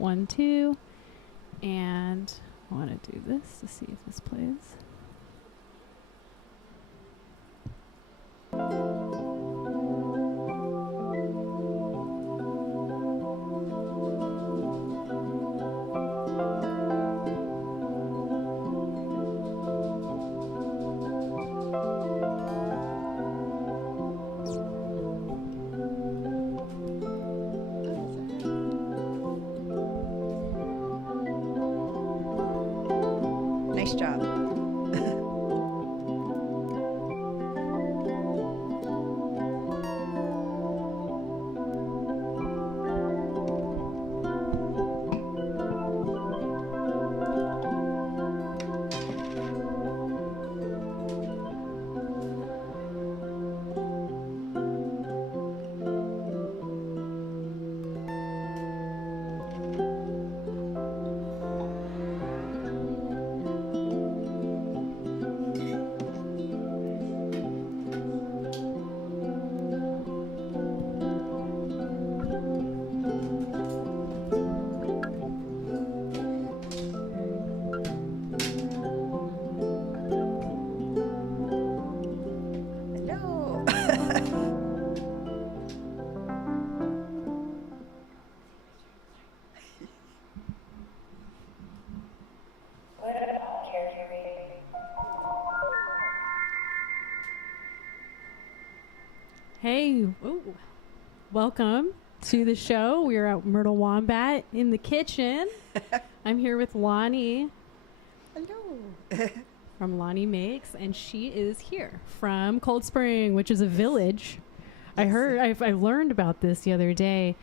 1, 2. And I want to do this to see if this plays. Nice job. Hey, ooh, welcome to the show. We're at Myrtle Wombat in the kitchen. I'm here with Loni. Hello. From Loni Makes, and she is here from Cold Spring, which is a village. Yes. I learned about this the other day.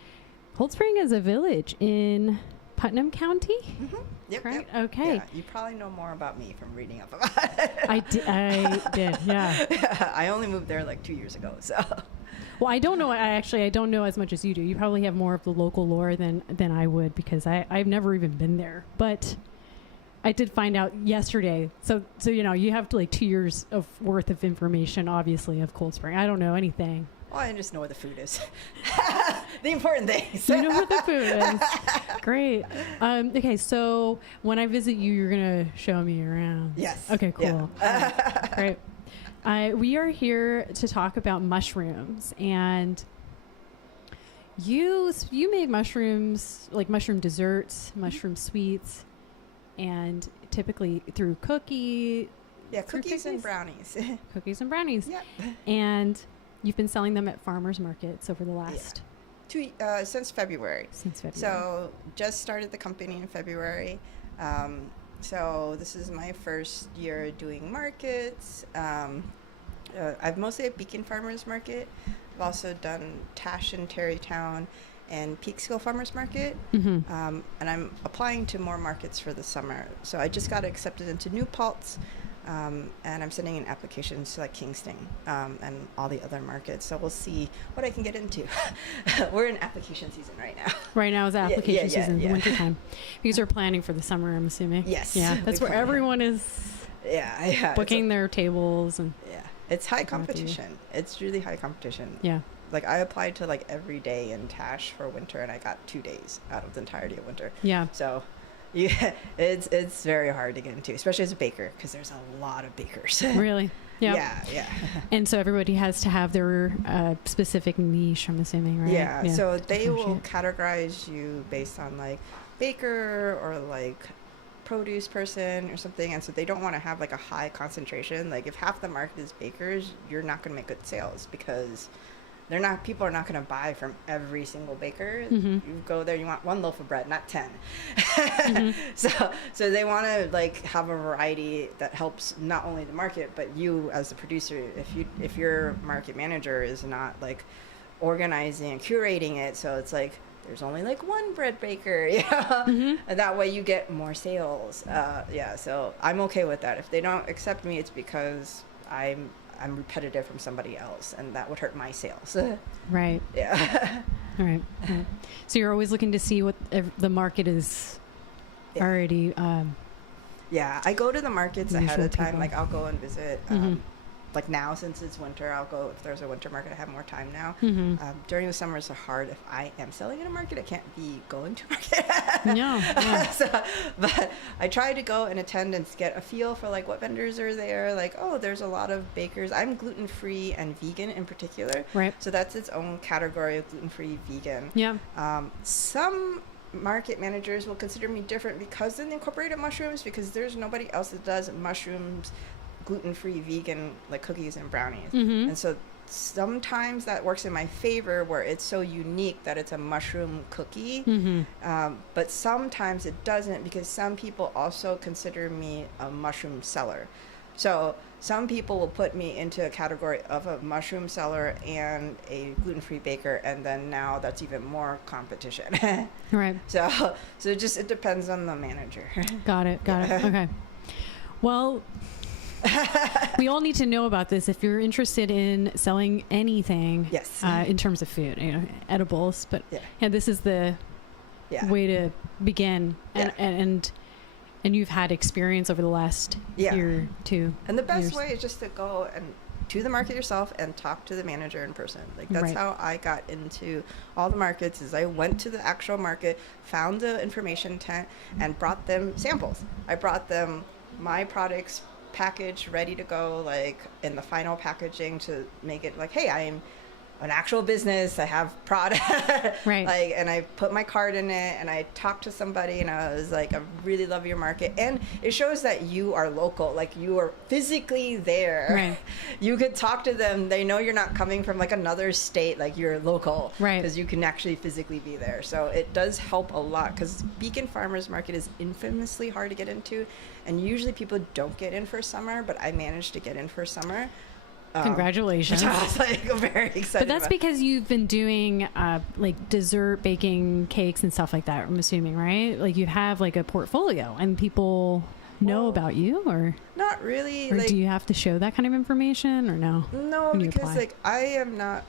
Cold Spring is a village in Putnam County. Mm-hmm. Yep, Correct? yep. Okay. Yeah, you probably know more about me from reading up about it. I did, yeah. I only moved there like 2 years ago, so. Well, I don't know. I don't know as much as you do. You probably have more of the local lore than I would, because I've never even been there. But I did find out yesterday. So you know, you have like 2 years of worth of information, obviously, of Cold Spring. I don't know anything. Well, I just know where the food is. The important things. You know what the food is. Great. Okay, so when I visit you, you're going to show me around. Yes. Okay, cool. Yeah. Great. We are here to talk about mushrooms, and you made mushrooms, like mushroom desserts, mushroom sweets, and typically through cookies and brownies. Cookies and brownies. Yep. And you've been selling them at farmers markets over the last... Since February. So just started the company in February. So this is my first year doing markets. I've mostly at Beacon Farmers Market. I've also done Tash and Terrytown and Peekskill Farmers Market. Mm-hmm. And I'm applying to more markets for the summer. So I just got accepted into New Paltz. And I'm sending in applications to like Kingston and all the other markets. So we'll see what I can get into. We're in application season right now. Right now is application season, the winter time. Because we're planning for the summer, I'm assuming. Yes. Yeah, that's where everyone is booking their tables. And yeah, it's high competition. It's really high competition. Yeah. Like I applied to like every day in Tash for winter, and I got 2 days out of the entirety of winter. Yeah. So yeah, it's very hard to get into, especially as a baker, because there's a lot of bakers. Really? Yeah. Yeah. And so everybody has to have their specific niche, I'm assuming, right? Yeah. So they will categorize you based on like baker or like produce person or something, and so they don't want to have like a high concentration. Like if half the market is bakers, you're not going to make good sales, because people are not going to buy from every single baker. Mm-hmm. You go there, you want 1 loaf of bread, not 10. Mm-hmm. So they want to like have a variety that helps not only the market, but you as the producer. If your market manager is not like organizing and curating it, so it's like there's only like 1 bread baker, you know? Mm-hmm. And that way you get more sales. So I'm okay with that. If they don't accept me, it's because I'm repetitive from somebody else, and that would hurt my sales. Right. Yeah. All right. So you're always looking to see what the market is already. Yeah, I go to the markets ahead of time. People. Like I'll go and visit like now, since it's winter, I'll go if there's a winter market. I have more time now. During the summers are hard. If I am selling in a market, I can't be going to market. No. But I try to go and attend and get a feel for like what vendors are there. Like, oh, there's a lot of bakers. I'm gluten-free and vegan in particular. Right. So that's its own category of gluten-free, vegan. Yeah. Some market managers will consider me different because of the incorporated mushrooms, because there's nobody else that does mushrooms, gluten-free, vegan, like cookies and brownies. And so sometimes that works in my favor where it's so unique that it's a mushroom cookie. But sometimes it doesn't, because some people also consider me a mushroom seller. So some people will put me into a category of a mushroom seller and a gluten-free baker, and then now that's even more competition. Right. So it depends on the manager. Got it. Okay. Well, we all need to know about this if you're interested in selling anything. Yes. In terms of food, edibles. But yeah, this is the way to begin. And you've had experience over the last year or two. And the best way is just to go and to the market yourself and talk to the manager in person. Like that's how I got into all the markets. Is I went to the actual market, found the information tent, and brought them samples. I brought them my products packaged, ready to go, like in the final packaging to make it like, hey, I'm an actual business. I have product. Right. Like, and I put my card in it, and I talked to somebody, and I was like, I really love your market. And it shows that you are local, like you are physically there. Right. You could talk to them. They know you're not coming from like another state, like you're local. Right. Because you can actually physically be there. So it does help a lot, because Beacon Farmers Market is infamously hard to get into. And usually people don't get in for summer, but I managed to get in for summer. Congratulations. Which I was like very excited But that's because you've been doing like dessert baking, cakes and stuff like that, I'm assuming, right? Like you have like a portfolio and people know about you, or not really, or like, do you have to show that kind of information, or no? No, because like I am not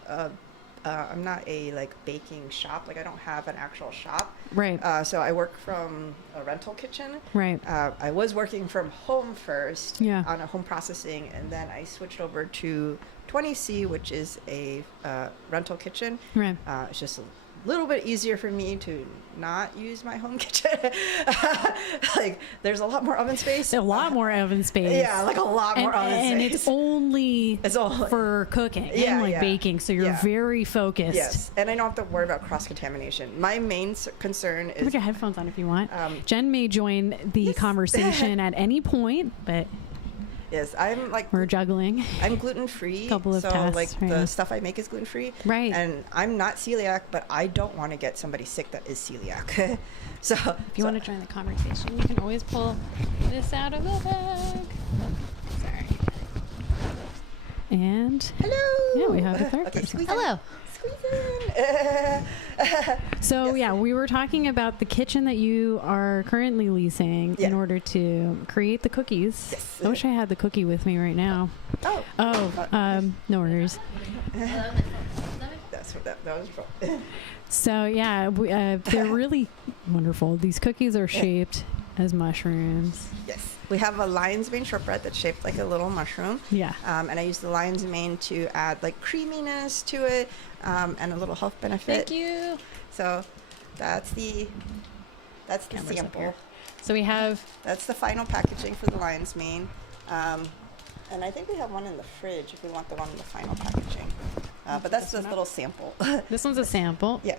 I'm not a like baking shop. Like I don't have an actual shop. Right. So I work from a rental kitchen. Right. I was working from home first. Yeah. On a home processing, and then I switched over to 20C, which is a rental kitchen. Right. It's just a little bit easier for me to not use my home kitchen. Like there's a lot more oven space. A lot more oven space. Yeah, like a lot more oven space. And it's only for cooking and like baking, so you're very focused. Yes, and I don't have to worry about cross-contamination. My main concern is... Put your headphones on if you want. Jen may join the conversation at any point, but... Yes, I'm like... We're juggling. I'm gluten-free, Couple of so tests, like right. the stuff I make is gluten-free. Right. And I'm not celiac, but I don't want to get somebody sick that is celiac. So if you want to join the conversation, you can always pull this out of the bag. Oh, sorry. And... Hello! Yeah, we have a third person. Squeeze Hello! In. Squeeze in! So yeah, we were talking about the kitchen that you are currently leasing in order to create the cookies. Yes. I wish I had the cookie with me right now. No worries. That's what that was from. So yeah, they're really wonderful. These cookies are shaped as mushrooms. Yes. We have a lion's mane shortbread that's shaped like a little mushroom. Yeah. And I use the lion's mane to add like creaminess to it, and a little health benefit. Thank you. So that's the sample. So we have... That's the final packaging for the lion's mane. And I think we have one in the fridge if we want the one in the final packaging. But that's the little sample. This one's a sample. Yeah.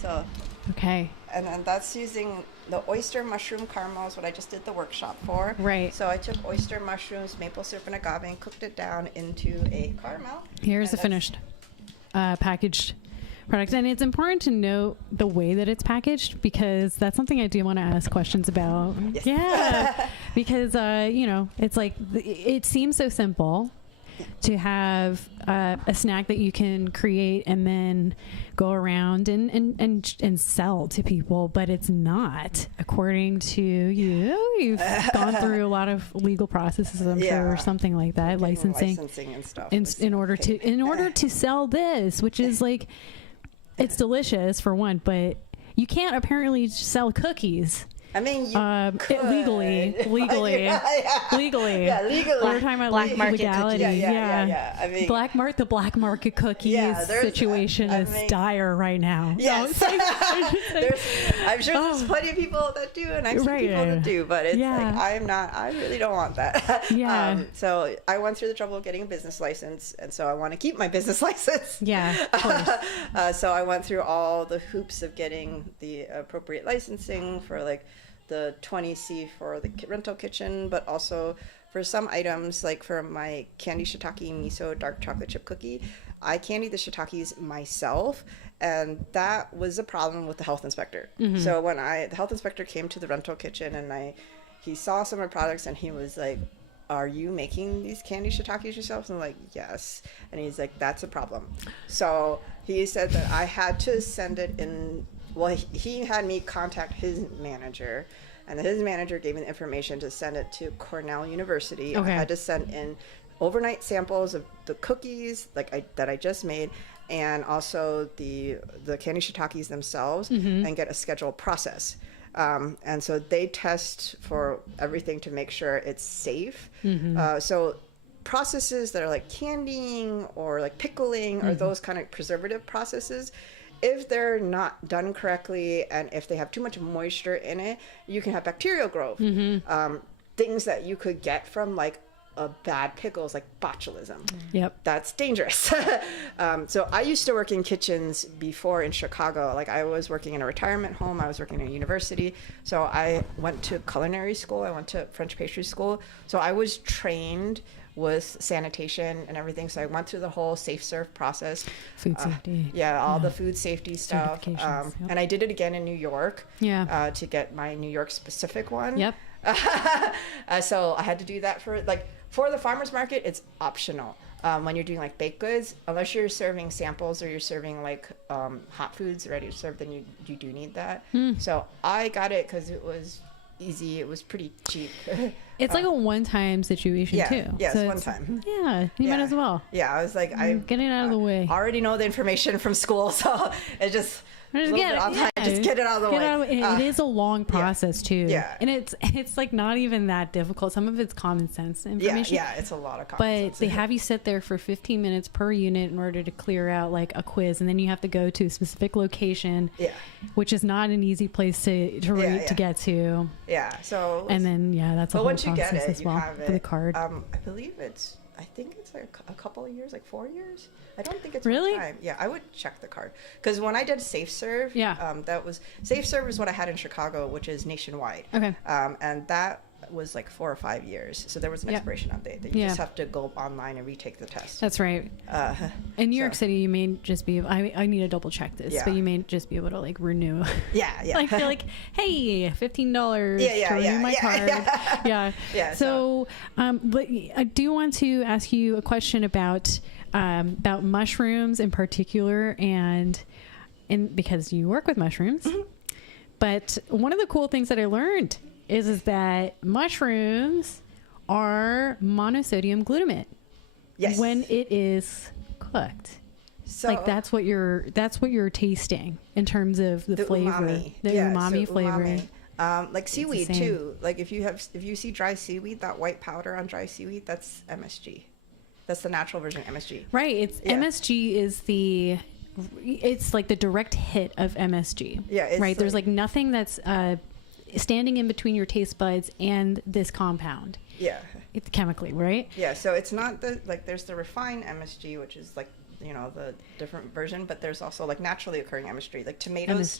So. Okay. And then that's using the oyster mushroom caramel is what I just did the workshop for. Right. So I took oyster mushrooms, maple syrup, and agave and cooked it down into a caramel. Here's the finished packaged product. And it's important to note the way that it's packaged, because that's something I do want to ask questions about. Yes. Yeah. Because, it's like, it seems so simple to have a snack that you can create and then go around and sell to people, but it's not, according to you. You've gone through a lot of legal processes, I'm sure, or something like that, licensing and stuff. in order to sell this, which is like, it's delicious for one, but you can't apparently sell cookies I mean, you could. legally. Legally. Yeah, legally. We're talking about black market legality. Yeah. I mean, the black market cookies situation is dire right now. Yes. No, I'm sure there's plenty of people that do, and I've seen people that do, but it's like, I really don't want that. Yeah. So I went through the trouble of getting a business license, and so I want to keep my business license. Yeah, of course. So I went through all the hoops of getting the appropriate licensing for like the 20C for the rental kitchen, but also for some items, like for my candy shiitake miso dark chocolate chip cookie, I candy the shiitakes myself, and that was a problem with the health inspector. So when the health inspector came to the rental kitchen, and he saw some of my products, and he was like, "Are you making these candy shiitakes yourself?" And I'm like, "Yes." And he's like, "That's a problem." So he said that I had to send it in. Well, he had me contact his manager, and his manager gave me the information to send it to Cornell University. Okay. I had to send in overnight samples of the cookies that I just made, and also the candy shiitakes themselves, and get a scheduled process. And so they test for everything to make sure it's safe. So processes that are like candying or like pickling or those kind of preservative processes, if they're not done correctly and if they have too much moisture in it, you can have bacterial growth. Things that you could get from like a bad pickles, like botulism. Yep. That's dangerous. So I used to work in kitchens before in Chicago. Like I was working in a retirement home. I was working in a university. So I went to culinary school. I went to French pastry school. So I was trained with sanitation and everything. So I went through the whole safe serve process. Food safety. All the food safety stuff. Certifications, And I did it again in New York. Yeah. To get my New York specific one. Yep. So I had to do that for the farmer's market. It's optional. When you're doing like baked goods, unless you're serving samples or you're serving like hot foods ready to serve, then you do need that. So I got it because it was easy. It was pretty cheap. It's like a one-time situation too. Yeah, So it's one time. Yeah, you might as well. Yeah, I was like, I Get it out of the way. already know the information from school, so it just just get it out of the way. It is a long process too. Yeah. And it's like not even that difficult. Some of it's common sense information. Yeah, it's a lot of common But sense. they have you sit there for 15 minutes per unit in order to clear out like a quiz, and then you have to go to a specific location. Yeah. Which is not an easy place to get to. Yeah. So And then that's a whole once you process get it, as you well have it. for the card. I believe I think it's like a couple of years, like 4 years. I don't think it's Really? one time. Yeah, I would check the card because when I did Safe Serve, that was Safe Serve is what I had in Chicago, which is nationwide. Okay. And that was like 4 or 5 years, so there was an expiration on date. You just have to go online and retake the test. That's right. In New York City, you may just be. I need to double check this, but you may just be able to like renew. Yeah. Like you're like, hey, $15 to renew my card. Yeah. So, but I do want to ask you a question about mushrooms in particular, and because you work with mushrooms. But one of the cool things that I learned is that mushrooms are monosodium glutamate. Yes. When it is cooked. So like that's what you're tasting in terms of the flavor, umami. Umami flavor. Umami. Like seaweed too. Like if you see dry seaweed, that white powder on dry seaweed, that's MSG. That's the natural version of MSG. Right. MSG is it's like the direct hit of MSG. Yeah. Right. There's like nothing that's standing in between your taste buds and this compound. Yeah. It's chemically, right? Yeah. So it's not there's the refined MSG, which is like, the different version, but there's also like naturally occurring MSG, like tomatoes,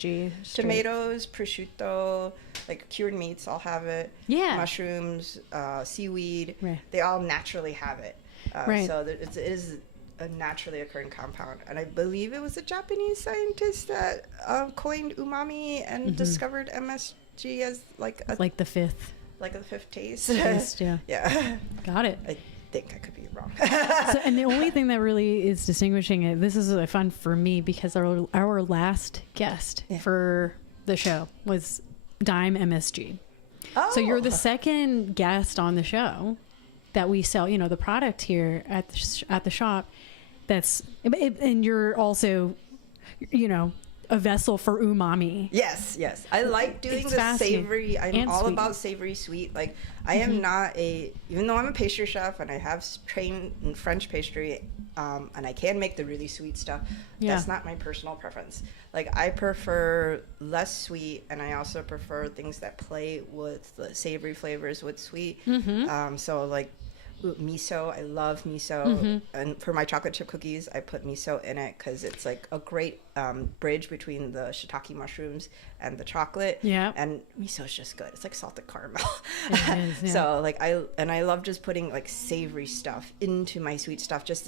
prosciutto, like cured meats all have it. Yeah. Mushrooms, seaweed, right. They all naturally have it. Right. So it is a naturally occurring compound, and I believe it was a Japanese scientist that coined umami and discovered MSG as like the fifth taste. Yeah. Got it. I think I could be wrong. And the only thing that really is distinguishing it, this is fun for me because our last guest for the show was Dime MSG. Oh. So you're the second guest on the show that we sell, the product here at the shop. And you're also, a vessel for umami. Yes. I like doing It's the fascinating. savory. I'm And all sweet. about savory sweet. Like I am not even though I'm a pastry chef and I have trained in French pastry, and I can make the really sweet stuff. Yeah. That's not my personal preference. Like I prefer less sweet, and I also prefer things that play with the savory flavors with sweet. So like miso, I love miso, and for my chocolate chip cookies I put miso in it because it's like a great bridge between the shiitake mushrooms and the chocolate. And miso is just good. It's like salted caramel. It is, yeah. So like I love just putting like savory stuff into my sweet stuff just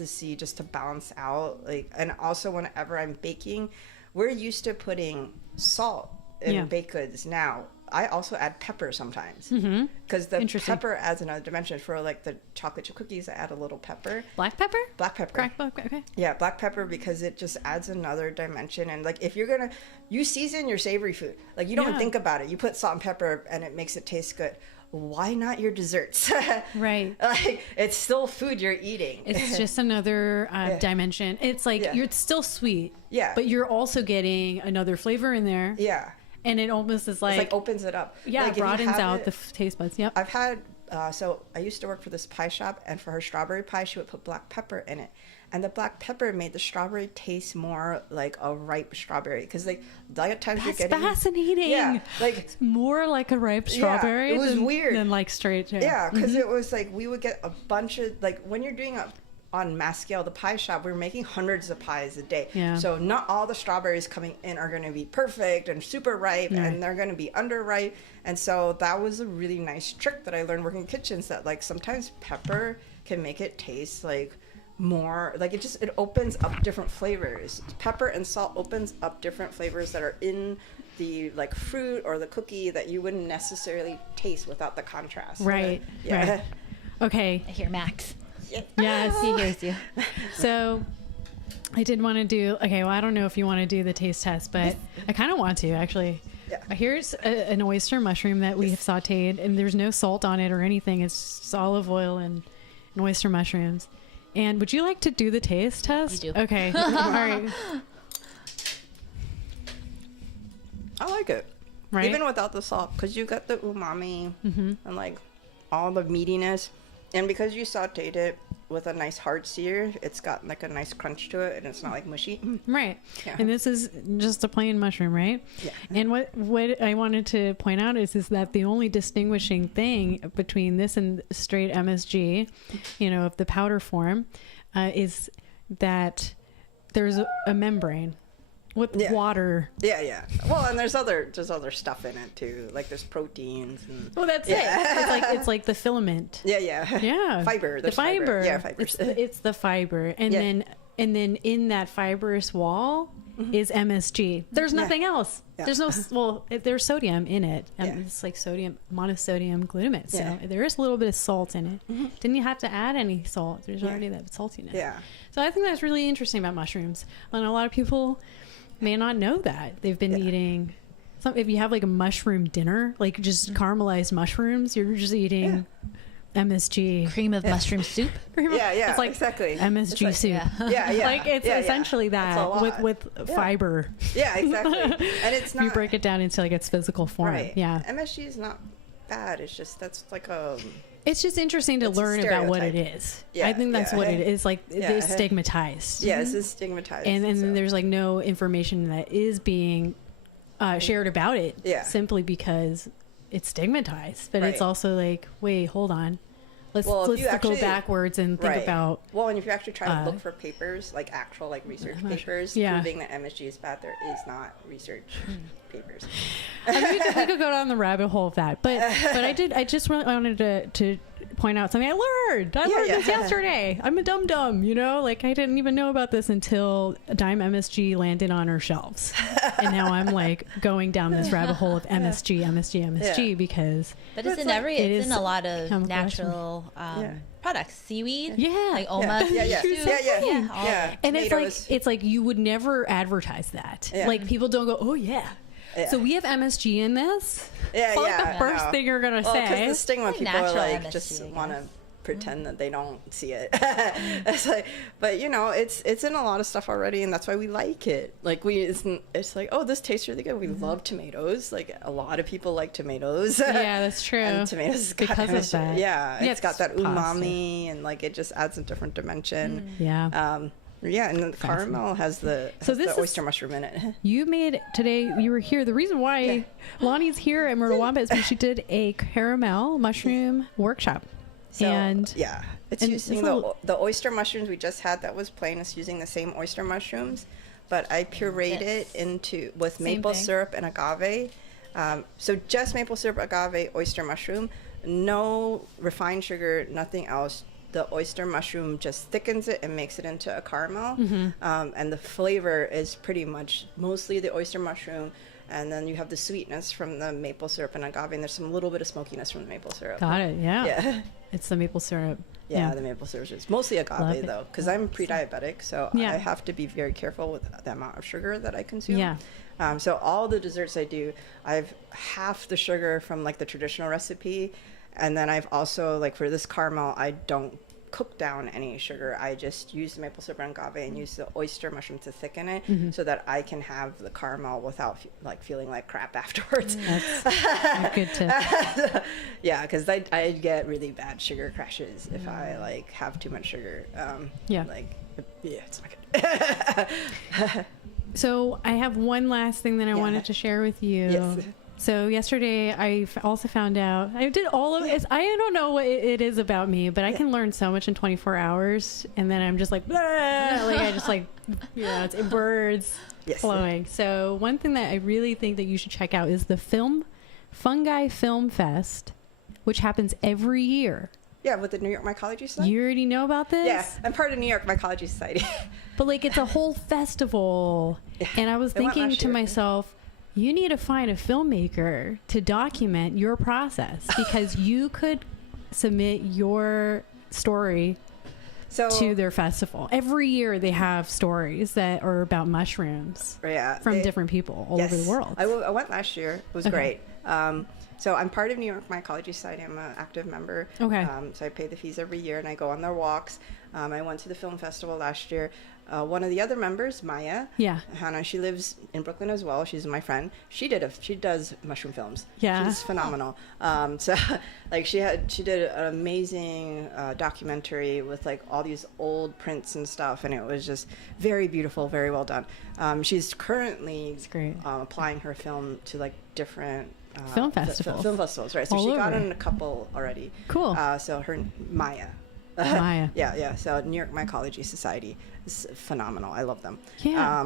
to balance out. Like, and also whenever I'm baking, we're used to putting salt in baked goods now. I also add pepper sometimes because the pepper adds another dimension. For like the chocolate chip cookies, I add a little pepper. Black pepper? Black pepper. Cracked black pepper. Okay. Yeah, black pepper, because it just adds another dimension. And like if you're you season your savory food. Like you don't think about it. You put salt and pepper and it makes it taste good. Why not your desserts? Right. Like it's still food you're eating. It's just another dimension. It's like it's still sweet. Yeah. But you're also getting another flavor in there. Yeah. And it almost is like... It's like opens it up. Yeah, like it broadens out the taste buds. Yep. I've had... so I used to work for this pie shop, and for her strawberry pie, she would put black pepper in it. And the black pepper made the strawberry taste more like a ripe strawberry. Because like a lot of times That's you're getting... fascinating. Yeah. Like... It's more like a ripe strawberry it was weird. than like straight... Yeah, because it was like we would get a bunch of... Like when you're doing on mass scale, the pie shop, we were making hundreds of pies a day. Yeah. So not all the strawberries coming in are going to be perfect and super ripe, and they're going to be underripe. And so that was a really nice trick that I learned working in kitchens, that like sometimes pepper can make it taste like more, like it opens up different flavors. Pepper and salt opens up different flavors that are in the like fruit or the cookie that you wouldn't necessarily taste without the contrast. Right. Yeah. Right. Okay. I hear Max. Yes. He hears you. So I did want to do, okay, well, I don't know if you want to do the taste test, but I kind of want to, actually. Yeah. Here's an oyster mushroom that we have sauteed, and there's no salt on it or anything. It's just olive oil and oyster mushrooms. And would you like to do the taste test? You do. Okay. All right. I like it. Right? Even without the salt, because you got the umami and like all the meatiness. And because you sauteed it with a nice hard sear, it's got like a nice crunch to it, and it's not like mushy. Right. Yeah. And this is just a plain mushroom, right? Yeah. And what I wanted to point out is that the only distinguishing thing between this and straight MSG, of the powder form, is that there's a membrane with water. Yeah. Well, and there's other stuff in it too. Like there's proteins. And, Well, that's it. It's like the filament. Yeah. Yeah. Fiber. The There's fiber. Yeah, fiber. It's the fiber, and then in that fibrous wall is MSG. There's nothing else. Yeah. There's there's sodium in it. It's like monosodium glutamate. So there is a little bit of salt in it. Didn't you have to add any salt? There's already that saltiness. Yeah. So I think that's really interesting about mushrooms, and a lot of people may not know that. They've been eating if you have like a mushroom dinner, like just caramelized mushrooms, you're just eating MSG. Cream of mushroom soup. Yeah. It's like exactly. MSG soup. Yeah. Like it's essentially that with fiber. Yeah, exactly. And it's not. You break it down into like its physical form. Right. Yeah. MSG is not bad. It's just that's like It's just interesting to learn about what it is. Yeah, I think that's what it is. Like it's stigmatized. Yeah, it's stigmatized. And then there's like no information that is being shared about it. Yeah. Simply because it's stigmatized. But it's Right. also like, wait, hold on. Let's actually go backwards and think about. Well, and if you actually try to look for papers, like actual like research papers proving that MSG is bad, there is not research papers. I mean, we could go down the rabbit hole of that, but I just really wanted to point out something I learned this yesterday. I'm a dum-dum, like I didn't even know about this until Dime MSG landed on our shelves. And now I'm like going down this rabbit hole of MSG because But it's in a lot of natural products. Seaweed, like Oma. Yeah. And Tomatoes. it's like you would never advertise that. Like people don't go, oh yeah. So we have MSG in this. Yeah, the first thing you're gonna say. Because the stigma, Like people are natural like MSG, just want to pretend that they don't see it. It's like, but you know, it's in a lot of stuff already, and that's why we like it. Like it's like, oh, this tastes really good. We love tomatoes. Like a lot of people like tomatoes. Yeah, that's true. And tomatoes because of that. Yeah, it's got that umami, and like it just adds a different dimension. Yeah. Yeah, and the caramel has the oyster mushroom in it. You made today. You were here. The reason why Loni's here at Myrtle Wombat is because she did a caramel mushroom workshop. So, and it's using the oyster mushrooms we just had. That was plain. It's using the same oyster mushrooms, but I pureed it with maple syrup and agave. So just maple syrup, agave, oyster mushroom, no refined sugar, nothing else. The oyster mushroom just thickens it and makes it into a caramel. And the flavor is pretty much mostly the oyster mushroom. And then you have the sweetness from the maple syrup and agave, and there's some little bit of smokiness from the maple syrup. Got it, yeah. It's the maple syrup. Yeah, the maple syrup. It's mostly agave, though, because I'm pre-diabetic, so I have to be very careful with the amount of sugar that I consume. Yeah. So all the desserts I do, I've half the sugar from, like, the traditional recipe, and then I've also, like, for this caramel, I don't cook down any sugar. I just use the maple syrup and agave and use the oyster mushroom to thicken it so that I can have the caramel without feeling like crap afterwards. That's a good tip. Yeah, because I get really bad sugar crashes if I have too much sugar. It's not good. So I have one last thing that I wanted to share with you. Yes. So yesterday I also found out I did all of it. I don't know what it is about me, but I can learn so much in 24 hours, and then I'm just like, blah, like I just it's birds flowing. So one thing that I really think that you should check out is the Fungi Film Fest, which happens every year. Yeah, with the New York Mycology Society. You already know about this? Yeah, I'm part of New York Mycology Society. But it's a whole festival, and I was thinking to myself, you need to find a filmmaker to document your process, because you could submit your story to their festival. Every year they have stories that are about mushrooms from different people all over the world. I went last year. It was great. So I'm part of New York Mycology Society. I'm an active member. Okay. So I pay the fees every year, and I go on their walks. I went to the film festival last year. One of the other members, Maya, Hannah, she lives in Brooklyn as well. She's my friend. She does mushroom films. Yeah, she's phenomenal. So she did an amazing documentary with all these old prints and stuff, and it was just very beautiful, very well done. She's currently applying her film to different film festivals. Film festivals, right? So she got in a couple already. Cool. So her Maya. Maya. Yeah. So New York Mycology Society is phenomenal. I love them. Yeah.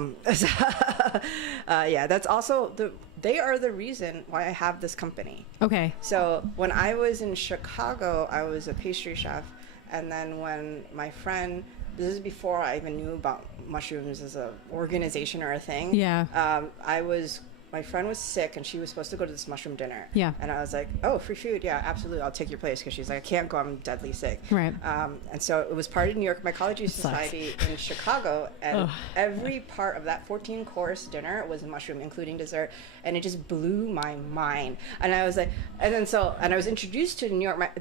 That's also they are the reason why I have this company. Okay. So when I was in Chicago, I was a pastry chef, and then when my friend, this is before I even knew about mushrooms as a organization or a thing. Yeah. My friend was sick, and she was supposed to go to this mushroom dinner. Yeah. And I was like, oh, free food? Yeah, absolutely. I'll take your place. Because she's like, I can't go. I'm deadly sick. Right. And so it was part of New York Mycology Society in Chicago. And every part of that 14-course dinner was mushroom, including dessert. And it just blew my mind. And I was like, and I was introduced to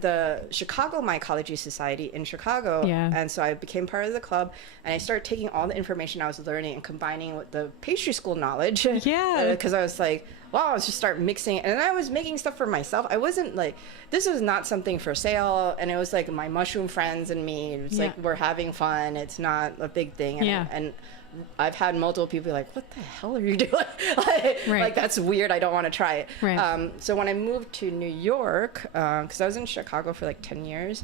the Chicago Mycology Society in Chicago. Yeah. And so I became part of the club. And I started taking all the information I was learning and combining with the pastry school knowledge. Yeah. Because I was like, wow, let's just start mixing. And I was making stuff for myself. I wasn't this was not something for sale. And it was my mushroom friends and me. It's we're having fun. It's not a big thing. And I've had multiple people be like, what the hell are you doing? That's weird. I don't want to try it. Right. So when I moved to New York, because I was in Chicago for 10 years,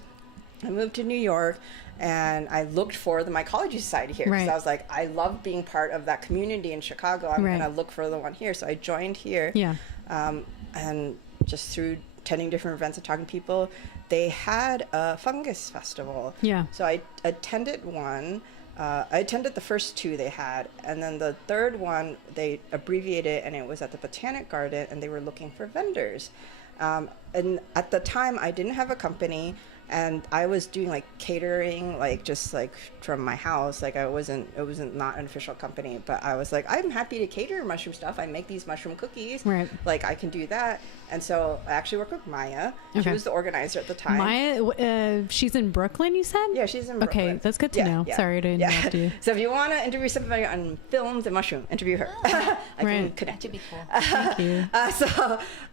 I moved to New York, and I looked for the Mycology Society here because I was like, I love being part of that community in Chicago. I'm going to look for the one here. So I joined here. Yeah. And just through attending different events and talking to people, they had a fungus festival. Yeah. So I attended one. I attended the first two they had, and then the third one, they abbreviated, and it was at the Botanic Garden, and they were looking for vendors. And at the time, I didn't have a company. And I was doing like catering, like just like from my house. Like it wasn't not an official company, but I was like, I'm happy to cater mushroom stuff. I make these mushroom cookies. Right. Like I can do that. And so I actually worked with Maya. Okay. She was the organizer at the time. Maya, she's in Brooklyn, you said? Yeah, she's in Brooklyn. Okay, that's good to know. Yeah. Sorry to interrupt you. So if you want to interview somebody on films and mushroom, interview her. I can connect to be cool. Thank you.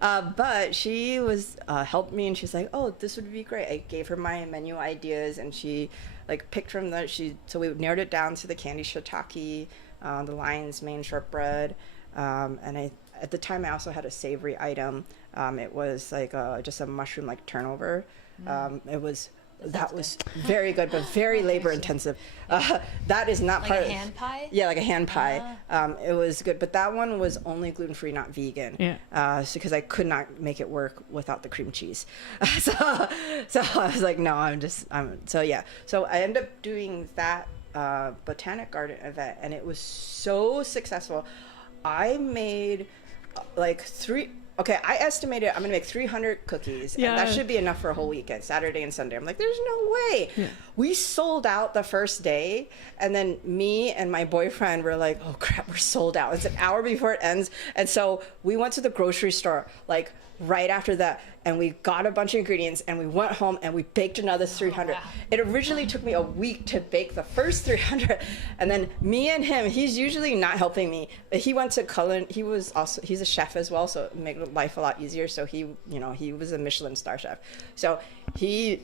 But she was helped me, and she's like, "Oh, this would be great." I gave her my menu ideas, and she like picked from so we narrowed it down to the candy shiitake, the lion's mane shortbread, and at the time I also had a savory item. It was like just a mushroom like turnover. It was. That was very good, but very labor intensive. That is not like part a hand pie? Yeah, like a hand pie. It was good, but that one was only gluten-free, not vegan. Yeah. Because I could not make it work without the cream cheese. So I was like, no, so yeah. So I ended up doing that Botanic Garden event, and it was so successful. I made I estimated I'm going to make 300 cookies, and that should be enough for a whole weekend, Saturday and Sunday. I'm like, there's no way. Yeah. We sold out the first day, and then me and my boyfriend were like, oh, crap, we're sold out. It's an hour before it ends. And so we went to the grocery store, like, right after that, and we got a bunch of ingredients, and we went home and we baked another 300. Wow. It originally took me a week to bake the first 300, and then me and him, he's usually not helping me, but he went to Cullen. He's a chef as well, so it made life a lot easier. So he was a Michelin star chef, so he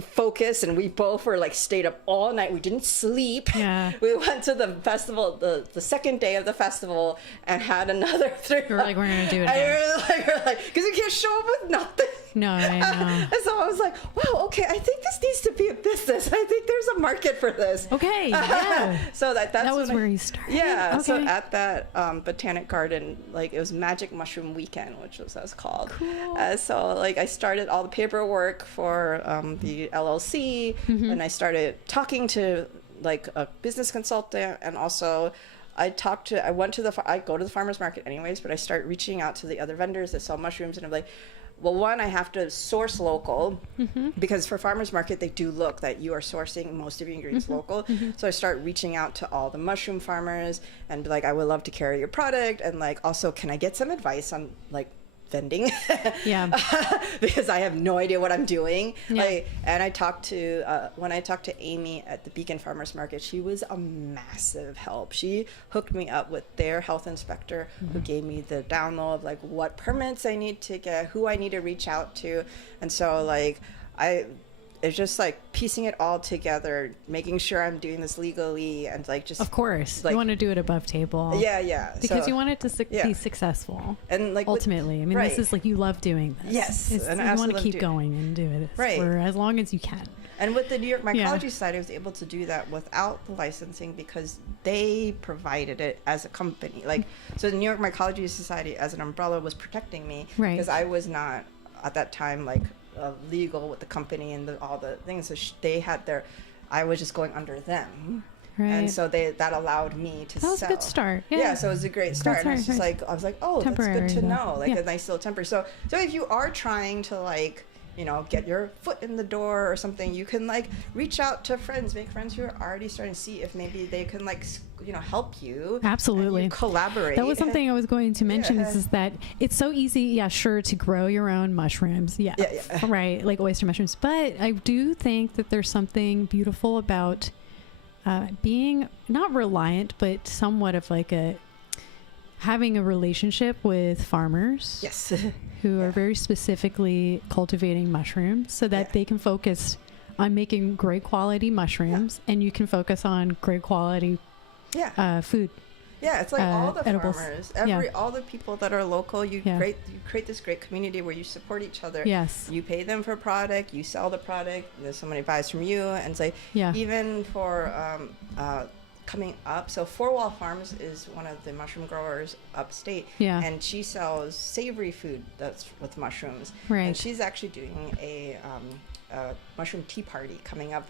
focused, and we both were like stayed up all night. We didn't sleep. Yeah. We went to the festival, the second day of the festival, and had another 300. We were like, we're gonna do it again. We're like, because we can't show up with nothing. No, I know. And so I was like, wow, okay, I think this needs to be a business. I think there's a market for this. Okay, yeah. So that was where you started. Yeah. Okay. So at that Botanic Garden, like, it was Magic Mushroom Weekend, which was what it was called. Cool. So like I started all the paperwork for the LLC, and I started talking to like a business consultant, and also I go to the farmer's market anyways, but I start reaching out to the other vendors that sell mushrooms, and I'm like, well, one, I have to source local, because for farmers market, they do look that you are sourcing most of your ingredients local. So I start reaching out to all the mushroom farmers and be like, I would love to carry your product. And like, also, can I get some advice on like vending? Yeah. Because I have no idea what I'm doing. Yeah. And when I talked to Amy at the Beacon Farmers Market, she was a massive help. She hooked me up with their health inspector, who gave me the download of like what permits I need to get, who I need to reach out to. And so like it's just like piecing it all together, making sure I'm doing this legally, and like just, of course, like, you want to do it above table. Yeah. Because you want it to be successful. And like ultimately, this is like, you love doing this. Yes. And you want to keep going and do it for as long as you can. And with the New York Mycology Society, I was able to do that without the licensing, because they provided it as a company. Like, so the New York Mycology Society as an umbrella was protecting me, because I was not at that time like legal with the company and all the things. So I was just going under them. Right. And so that allowed me to sell. That was a good start. Yeah, so it was a great start. And I was like, oh, temporary, that's good to know. Like a nice little temporary. So if you are trying to like, get your foot in the door or something, you can like reach out to friends, make friends who are already starting to see if maybe they can like, help you. Absolutely. And you collaborate. That was something I was going to mention is that it's so easy, sure, to grow your own mushrooms. Yeah. Right. Like oyster mushrooms. But I do think that there's something beautiful about being not reliant, but somewhat of like having a relationship with farmers. Yes. Who are very specifically cultivating mushrooms so that they can focus on making great quality mushrooms, and you can focus on great quality food. Yeah, it's like all the edibles. Farmers, all the people that are local, you create this great community where you support each other. Yes. You pay them for product, you sell the product, somebody buys from you, and it's like, even for coming up, so Four Wall Farms is one of the mushroom growers upstate, and she sells savory food that's with mushrooms, and she's actually doing a a mushroom tea party coming up,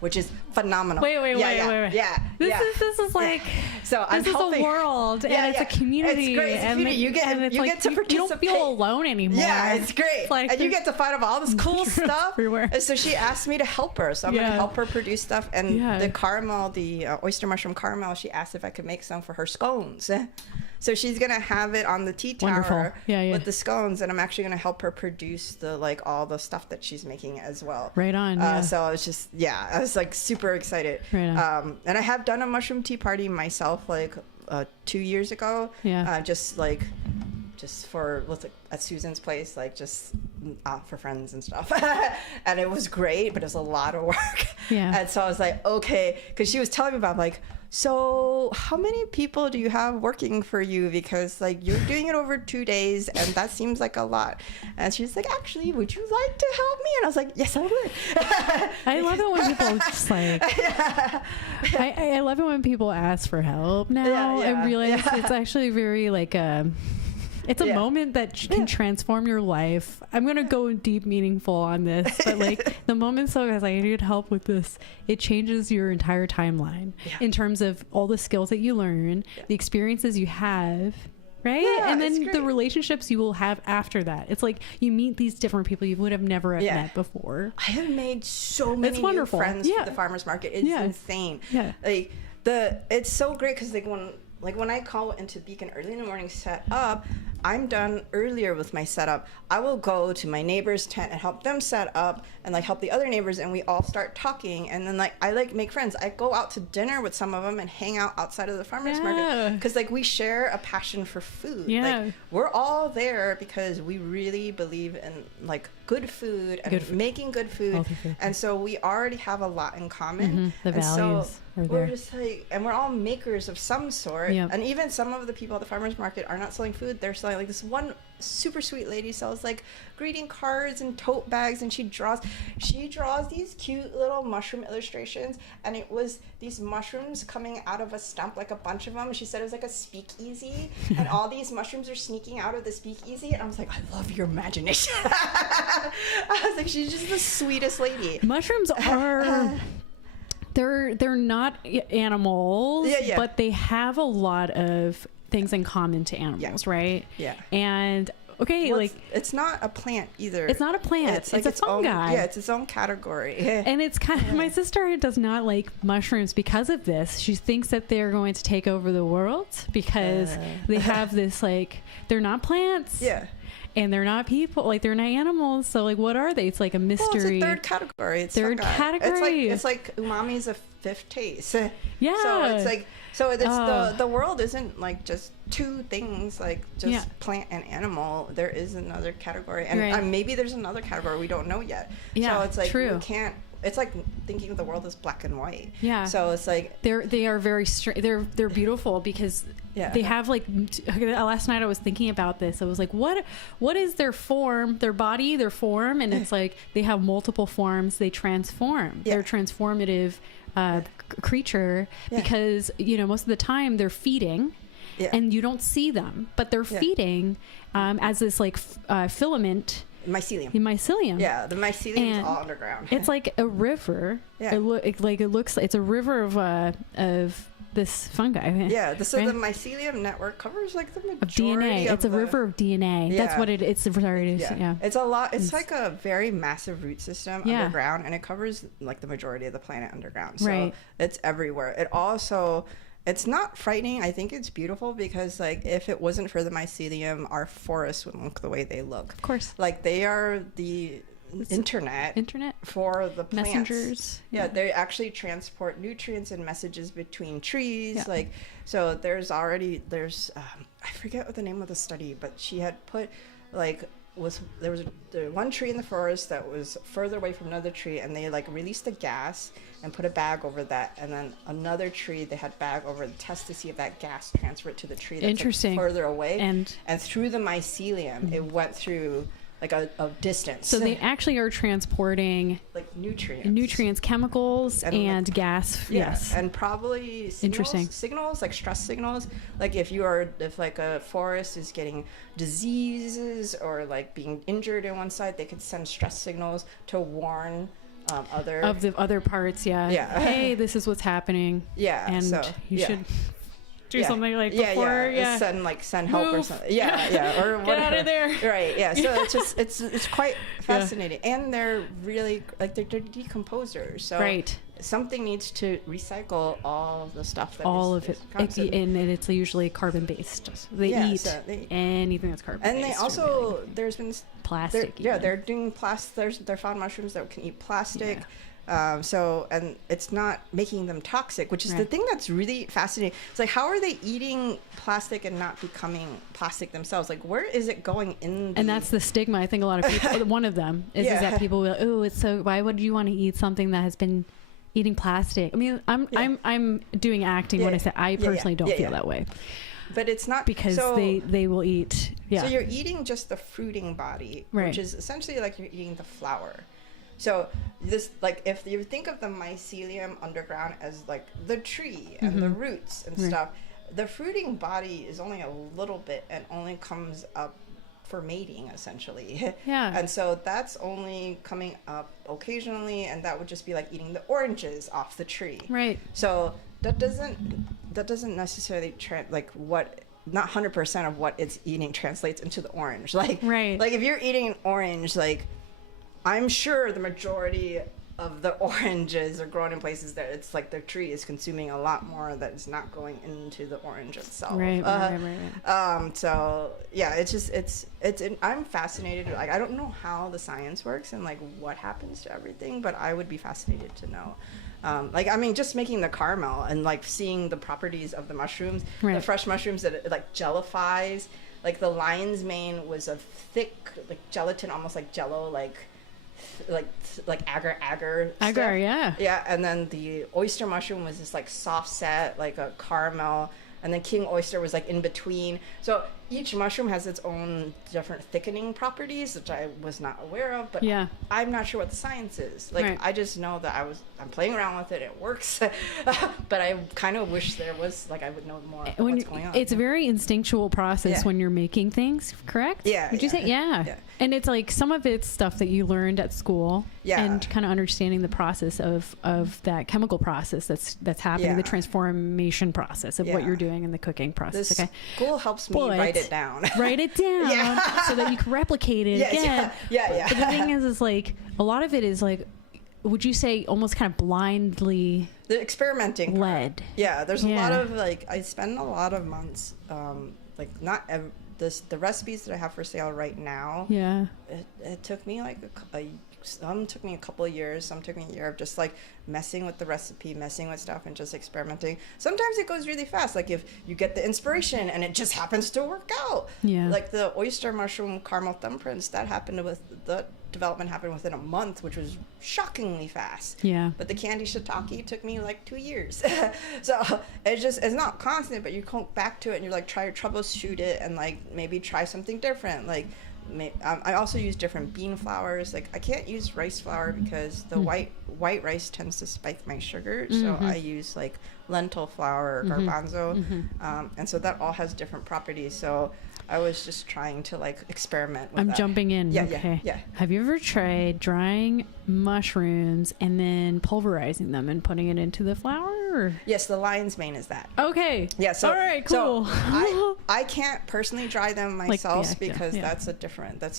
which is phenomenal. Wait. Yeah. This is like so I'm helping. A world and it's a community. It's great. And you get to participate. You don't feel alone anymore. Yeah, it's great. Like, and you get to find out all this cool stuff everywhere. And so she asked me to help her. So I'm going to help her produce stuff. And the caramel, the oyster mushroom caramel, she asked if I could make some for her scones. So she's going to have it on the tea tower with the scones, and I'm actually going to help her produce all the stuff that she's making as well. Right on. So I was just, I was like super excited. Right on. And I have done a mushroom tea party myself 2 years ago. Yeah. Just for at Susan's place, just for friends and stuff. And it was great, but it was a lot of work. Yeah. And so I was like, okay, because she was telling me about so how many people do you have working for you? Because you're doing it over 2 days and that seems like a lot. And she's like, actually, would you like to help me? And I was like, yes, I would. I love it when people just I love it when people ask for help now and realize it's actually very it's a moment that can transform your life. I'm going to go deep meaningful on this, but the moment I need help with this, it changes your entire timeline in terms of all the skills that you learn, the experiences you have, right? And then the relationships you will have after that. It's you meet these different people you would have never met before. I have made so many new friends through the farmers market. It's insane. Yeah. It's so great because when I call into Beacon early in the morning set up, I'm done earlier with my setup. I will go to my neighbor's tent and help them set up and help the other neighbors, and we all start talking, and then I make friends. I go out to dinner with some of them and hang out outside of the farmers market because we share a passion for food. Yeah. We're all there because we really believe in good food and making good food. And so we already have a lot in common. The values are there. We're just and we're all makers of some sort. Yep. And even some of the people at the farmers market are not selling food. They're selling this one super sweet lady sells greeting cards and tote bags, and she draws these cute little mushroom illustrations, and it was these mushrooms coming out of a stump, a bunch of them. She said it was a speakeasy and all these mushrooms are sneaking out of the speakeasy, and I was like, I love your imagination. I was like, she's just the sweetest lady. Mushrooms are they're not animals, but they have a lot of things in common to animals, right? Yeah. And it's not a plant either. It's not a plant. It's a fungi. It's its own category. And it's kind of, my sister does not like mushrooms because of this. She thinks that they're going to take over the world because they have this they're not plants. Yeah. And they're not people, they're not animals. So what are they? It's a mystery. Well, it's a third category. It's third fungi. category. It's like umami's a fifth taste. Yeah. So it's the world isn't just two things, plant and animal. There is another category, and maybe there's another category we don't know yet. Yeah, so it's true. We can't. It's thinking of the world as black and white. Yeah. So it's they are very they're beautiful because they have last night I was thinking about this. I was what is their form, their body, their form, and it's they have multiple forms. They transform. They're transformative creature because most of the time they're feeding. Yeah. And you don't see them, but they're feeding as this filament. Mycelium. Yeah, the mycelium is all underground. It's like a river. Yeah. It looks. It's a river of this fungi. Yeah. The mycelium network covers the majority of DNA. It's a river of DNA. Yeah. That's what it. It's sorry. Yeah. It's a lot. It's a very massive root system underground, and it covers the majority of the planet underground. So it's everywhere. It also. It's not frightening. I think it's beautiful because, if it wasn't for the mycelium, our forests wouldn't look the way they look. Of course. They are the internet for the plants. Messengers. Yeah, they actually transport nutrients and messages between trees. Yeah. So there's I forget what the name of the study, but she had put, there was one tree in the forest that was further away from another tree, and they released the gas and put a bag over that, and then another tree they had bag over the test to see if that gas transferred to the tree that's further away, and through the mycelium it went through like a distance. So they actually are transporting like nutrients, chemicals, and like, gas. Yes, and probably signals like stress signals. Like if like a forest is getting diseases or like being injured in one side, they could send stress signals to warn other parts. Hey, this is what's happening. And so, you should do something like before. Send help or something. Or get out of there. Right. So it's just it's quite fascinating, and they're really like they're decomposers. So something needs to recycle all the stuff that of it, and it's usually carbon based. They eat anything that's carbon based. And they also there's been plastic. They're doing plastic. They're found mushrooms that can eat plastic. And it's not making them toxic, which is the thing that's really fascinating. It's like, how are they eating plastic and not becoming plastic themselves? Like, where is it going in? And that's the stigma. I think a lot of people, one of them is that people will, it's so, why would you want to eat something that has been eating plastic? I mean, I'm doing acting when I say I personally don't feel that way. But it's not because they will eat. So you're eating just the fruiting body, which is essentially like you're eating the flower. So this, like, if you think of the mycelium underground as like the tree and the roots and stuff, the fruiting body is only a little bit and only comes up for mating, essentially. And so that's only coming up occasionally, and that would just be like eating the oranges off the tree. So that doesn't necessarily not 100% of what it's eating translates into the orange. Like if you're eating an orange, like, I'm sure the majority of the oranges are grown in places that it's like the tree is consuming a lot more that is not going into the orange itself. So it's just I'm fascinated. Like, I don't know how the science works and like what happens to everything, but I would be fascinated to know. Just making the caramel and like seeing the properties of the mushrooms, the fresh mushrooms that it like jellifies. Like the lion's mane was a thick like gelatin, almost like jello, like agar stuff. And then the oyster mushroom was this like soft set, like a caramel, and then king oyster was like in between. So each mushroom has its own different thickening properties, which I was not aware of, but I'm not sure what the science is. Like I just know that I'm playing around with it. It works. But I kind of wish there was, like, I would know more what's going on. It's a very instinctual process when you're making things, correct? Would you say? And it's like some of it's stuff that you learned at school and kind of understanding the process of that chemical process that's happening, the transformation process of what you're doing in the cooking process. School helps me write it down so that you can replicate it again. But the thing is like a lot of it is like, would you say almost kind of blindly the experimenting led? There's a lot of like, I spend a lot of months the recipes that I have for sale right now, it took me like some took me a couple of years, some took me a year of just like messing with the recipe, messing with stuff and just experimenting. Sometimes it goes really fast, like if you get the inspiration and it just happens to work out. Like the oyster mushroom caramel thumbprints, that happened with the development happened within a month, which was shockingly fast. But the candy shiitake took me like 2 years. So it's not constant, but you come back to it and you're like, try to troubleshoot it and like maybe try something different. Like I also use different bean flours. Like I can't use rice flour because the white rice tends to spike my sugar. So I use like lentil flour or garbanzo. And so that all has different properties. So I was just trying to like experiment with that. Jumping in. Have you ever tried drying mushrooms and then pulverizing them and putting it into the flour? Or? Yes, the lion's mane is that. Okay. So, all right, cool. So I can't personally dry them myself because that's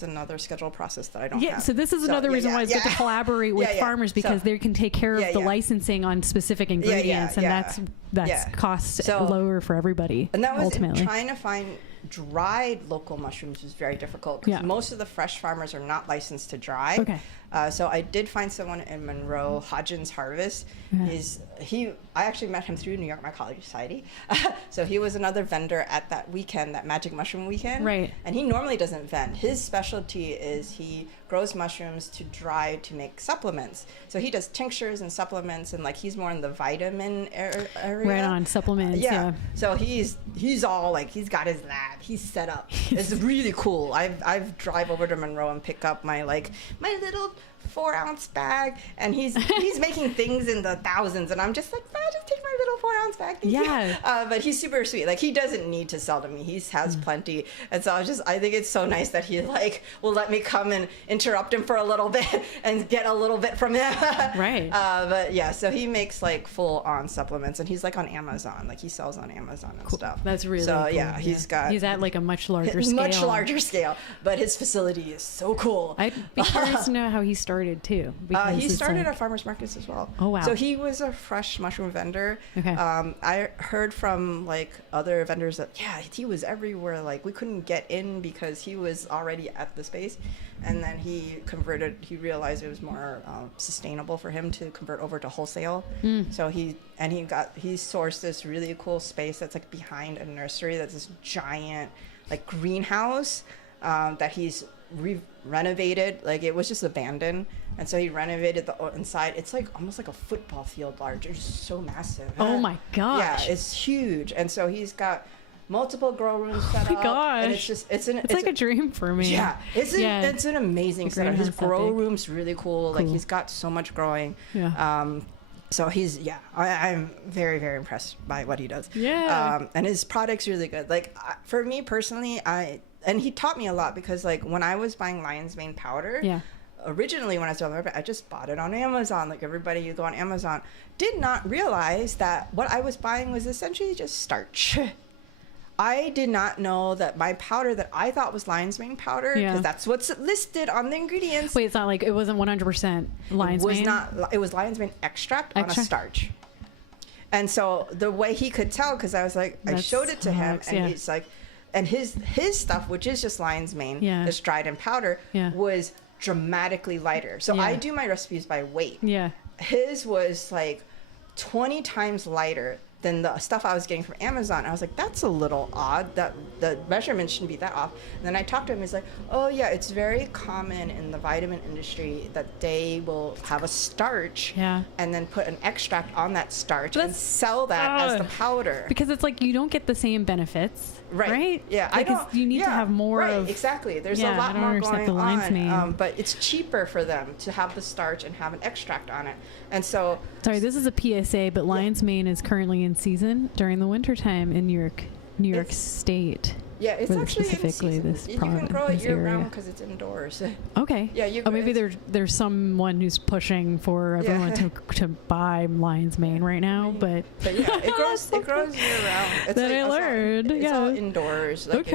another scheduled process that I don't have. So this is another reason why it's good to collaborate with farmers because they can take care of the licensing on specific ingredients and that's cost lower for everybody. And that was ultimately trying to find dried local mushrooms was very difficult because most of the fresh farmers are not licensed to dry. So I did find someone in Monroe, Hodgins Harvest. I actually met him through New York Mycology Society. So he was another vendor at that weekend, that Magic Mushroom weekend. And he normally doesn't vend. His specialty is he grows mushrooms to dry to make supplements. So he does tinctures and supplements, and like he's more in the vitamin area. Right on, supplements. Yeah. So he's all like, he's got his lab, he's set up. It's really cool. I've drive over to Monroe and pick up my little 4-ounce bag, and he's making things in the thousands, and I'm just like, just take my little 4-ounce bag. Thank you. But he's super sweet. Like, he doesn't need to sell to me. He has plenty, and so I think it's so nice that he like will let me come and interrupt him for a little bit and get a little bit from him. Right. But yeah, so he makes like full on supplements, and he's like on Amazon. Like, he sells on Amazon and stuff. That's really so cool. Yeah, he's at like a much larger scale. Much larger scale, but his facility is so cool. I'd be curious to know how he started too. He started at farmers markets as well. Oh wow! So he was a fresh mushroom vendor. Okay. I heard from like other vendors that he was everywhere. Like, we couldn't get in because he was already at the space, and then he converted. He realized it was more sustainable for him to convert over to wholesale. So he sourced this really cool space that's like behind a nursery. That's this giant like greenhouse that he's renovated. Like, it was just abandoned, and so he renovated the inside. It's like almost like a football field large. It's so massive. Oh my gosh. Yeah, it's huge. And so he's got multiple grow rooms set up. Oh my gosh. And it's like a dream for me. Yeah, it's an amazing setup. His grow room's really cool. Like, he's got so much growing. Yeah. So I'm very, very impressed by what he does. Yeah. And his product's really good. Like, for me personally, and he taught me a lot, because like when I was buying lion's mane powder, originally when I was doing it, I just bought it on Amazon. Like everybody, you go on Amazon. Did not realize that what I was buying was essentially just starch. I did not know that my powder that I thought was lion's mane powder, because that's what's listed on the ingredients. Wait, it's not like it wasn't 100% lion's mane? It was lion's mane extract on a starch. And so the way he could tell, because I was like, I showed it to him, and he's like, and his stuff, which is just lion's mane, that's dried in powder, was dramatically lighter. So I do my recipes by weight. Yeah. His was like 20 times lighter than the stuff I was getting from Amazon. I was like, that's a little odd. That the measurement shouldn't be that off. And then I talked to him. He's like, oh yeah, it's very common in the vitamin industry that they will have a starch and then put an extract on that starch and sell that as the powder. Because it's like you don't get the same benefits. Right? Yeah. Because you need to have more of... Exactly. There's a lot more going on. But it's cheaper for them to have the starch and have an extract on it. And so... Sorry, this is a PSA, but lion's mane is currently in season during the wintertime in New York State. Yeah, it's actually specifically in this you can grow it year round because it's indoors. Okay. Yeah, maybe there's someone who's pushing for everyone to buy lion's mane right now, but yeah, it grows year round. It's that I learned. It's all indoors. Like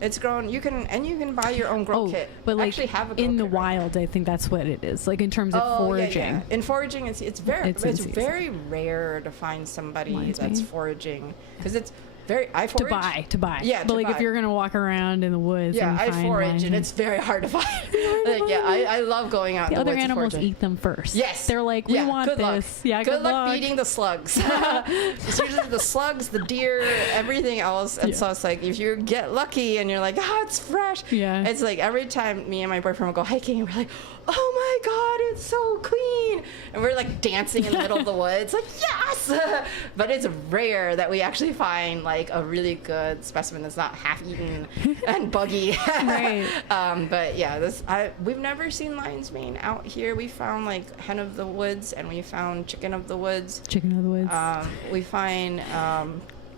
it's grown. You can buy your own grow kit. But like actually have a grow in the kit wild, I think that's what it is. Like in terms of foraging. Yeah. In foraging, it's very rare to find somebody that's foraging, because it's I forage. To buy. Yeah, but like if you're gonna walk around in the woods. Yeah, and I forage, and it's very hard to find. I love going out. The in the other woods animals eat them first. Yes, they're like, we want good this. Luck. Yeah, good luck beating the slugs. It's usually the slugs, the deer, everything else. And so it's like, if you get lucky and you're like, it's fresh. Yeah. It's like every time me and my boyfriend will go hiking, and we're like, oh my God, it's so clean. And we're like dancing in the middle of the woods, like, yes! But it's rare that we actually find like a really good specimen that's not half eaten and buggy. Right. But yeah, we've never seen lion's mane out here. We found like hen of the woods, and we found chicken of the woods. We find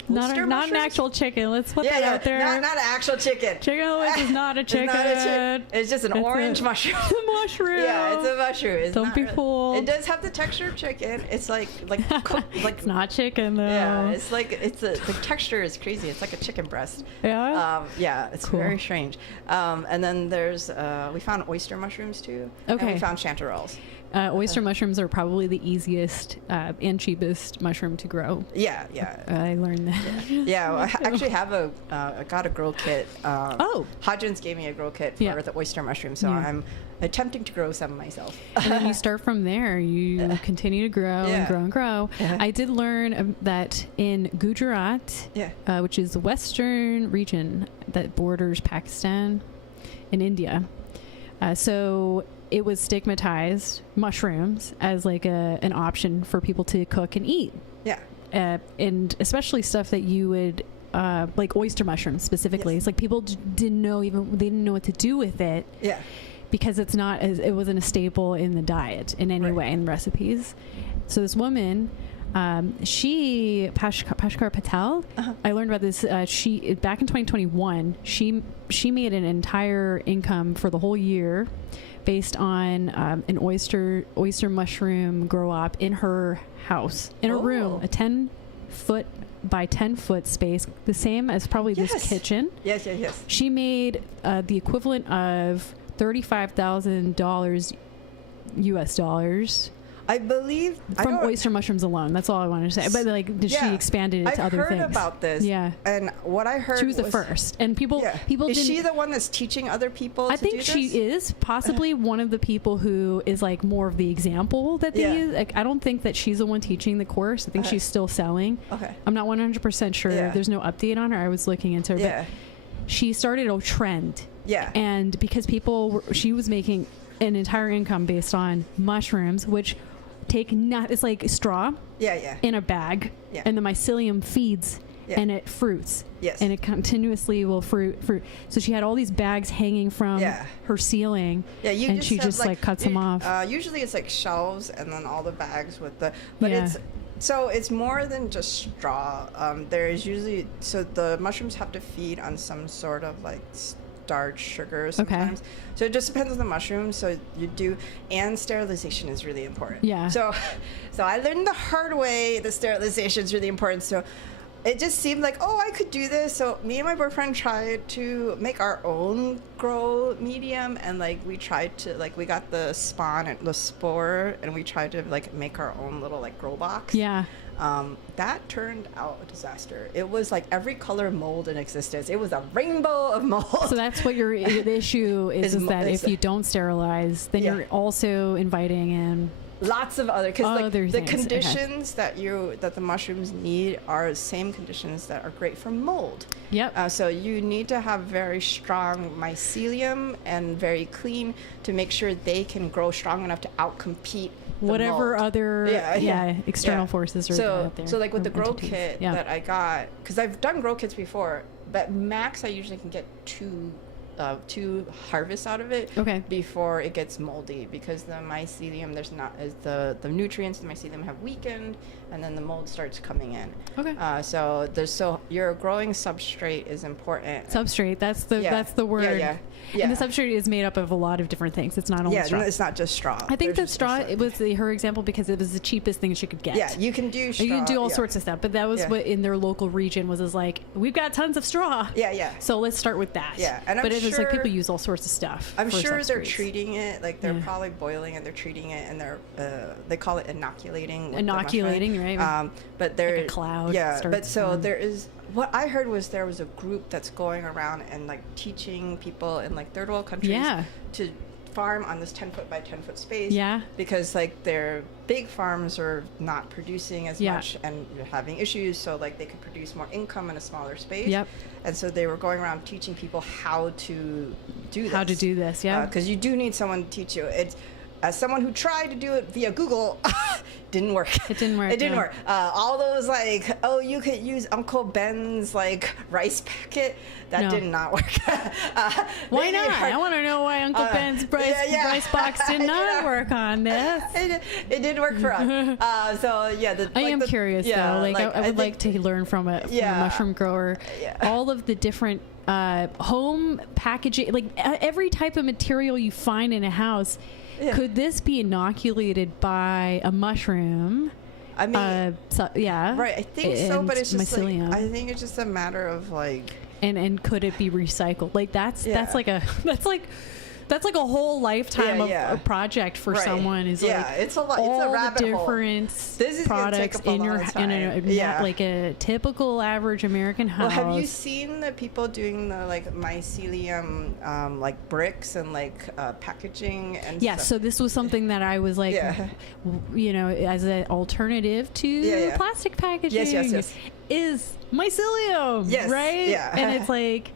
not an actual chicken. Let's put that out there. Not an actual chicken. Chicken of the woods is not a chicken. It's just an orange mushroom. It's a mushroom. Yeah, it's a mushroom. Don't be fooled. It does have the texture of chicken. It's like it's not chicken though. Yeah, it's like the texture is crazy. It's like a chicken breast. Yeah. It's very strange. And then there's we found oyster mushrooms too. Okay. And we found chanterelles. Oyster mushrooms are probably the easiest and cheapest mushroom to grow. Yeah. I learned that. Yeah, well, I actually have I got a grow kit. Hodgins gave me a grow kit for the oyster mushroom, so I'm attempting to grow some myself. And then you start from there. You continue to grow and grow and grow. I did learn that in Gujarat, which is the western region that borders Pakistan and India, So it was stigmatized, mushrooms, as like an option for people to cook and eat. Yeah. And especially stuff that you would like oyster mushrooms specifically. Yes. It's like people didn't know what to do with it. Yeah. Because it wasn't a staple in the diet in any way in recipes. So this woman, Pashkar Patel, I learned about this. She back in 2021, she made an entire income for the whole year based on an oyster mushroom grow up in her house, in her room, a 10-foot by 10-foot space, the same as probably this kitchen. Yes. She made the equivalent of $35,000 US dollars. I believe from oyster mushrooms alone. That's all I wanted to say. But like, she expanded it to other things? I've heard about this. Yeah, and what I heard, she was the first, and people. Is she the one that's teaching other people? I think she is possibly one of the people who is like more of the example that they use. Like, I don't think that she's the one teaching the course. I think she's still selling. Okay, I'm not 100% sure. There's no update on her. I was looking into her, but she started a trend. Yeah, and because she was making an entire income based on mushrooms, which it's like straw in a bag, and the mycelium feeds and it fruits, and it continuously will fruit. So she had all these bags hanging from her ceiling, and she just like cuts them off. Usually it's like shelves and then all the bags with it's more than just straw. There's usually, so the mushrooms have to feed on some sort of like starch, sugar sometimes. So it just depends on the mushroom. So you do, and sterilization is really important. Yeah. So I learned the hard way that sterilization is really important. So it just seemed like, I could do this. So me and my boyfriend tried to make our own grow medium, and like we tried to we got the spawn and the spore, and we tried to like make our own little like grow box. Yeah. That turned out a disaster. It was like every color mold in existence. It was a rainbow of mold. So that's what the issue is that if you don't sterilize, then you're also inviting in lots of other, because the conditions that the mushrooms need are the same conditions that are great for mold. Yep. So you need to have very strong mycelium and very clean to make sure they can grow strong enough to outcompete whatever other external forces are out there. So like with the grow kit that I got, because I've done grow kits before, but max I usually can get two harvests out of it before it gets moldy, because the mycelium the nutrients in the mycelium have weakened, and then the mold starts coming in. So your growing substrate is important. Substrate, that's the word. Yeah. And the substrate is made up of a lot of different things. It's not only straw. No, it's not just straw. I think the straw, it was her example because it was the cheapest thing she could get. Yeah, you can do straw. You can do all sorts of stuff, but that was what in their local region was like, we've got tons of straw. Yeah. So let's start with that. Yeah, but it was like people use all sorts of stuff. I'm sure they're treating it, like they're probably boiling it, they're treating it, and they call it inoculating. Inoculating, right? But they're like a cloud. Yeah, but so there is. What I heard was there was a group that's going around and like teaching people in like third world countries to farm on this 10-foot by 10-foot space. Yeah. Because like their big farms are not producing as much and having issues, so like they could produce more income in a smaller space. Yep. And so they were going around teaching people how to do this. How to do this, because you do need someone to teach you. As someone who tried to do it via Google, didn't work. It didn't work. All those like, you could use Uncle Ben's like rice packet. That did not work. Why not? I want to know why Uncle Ben's rice box did not work on this. It didn't work for us. I am curious though. Like I would like to learn from a mushroom grower. All of the different home packaging, like every type of material you find in a house. Could this be inoculated by a mushroom? I mean, right. I think so, but it's just mycelium. I think it's just a matter of like. And could it be recycled? Like that's like a whole lifetime of a project for someone. Is it's a lot. All it's a rabbit the different products in your like a typical average American house. Well, have you seen the people doing the like mycelium like bricks and like packaging and stuff? So this was something that I was like, as an alternative to plastic packaging. Yes. Is mycelium, right? Yeah. And it's like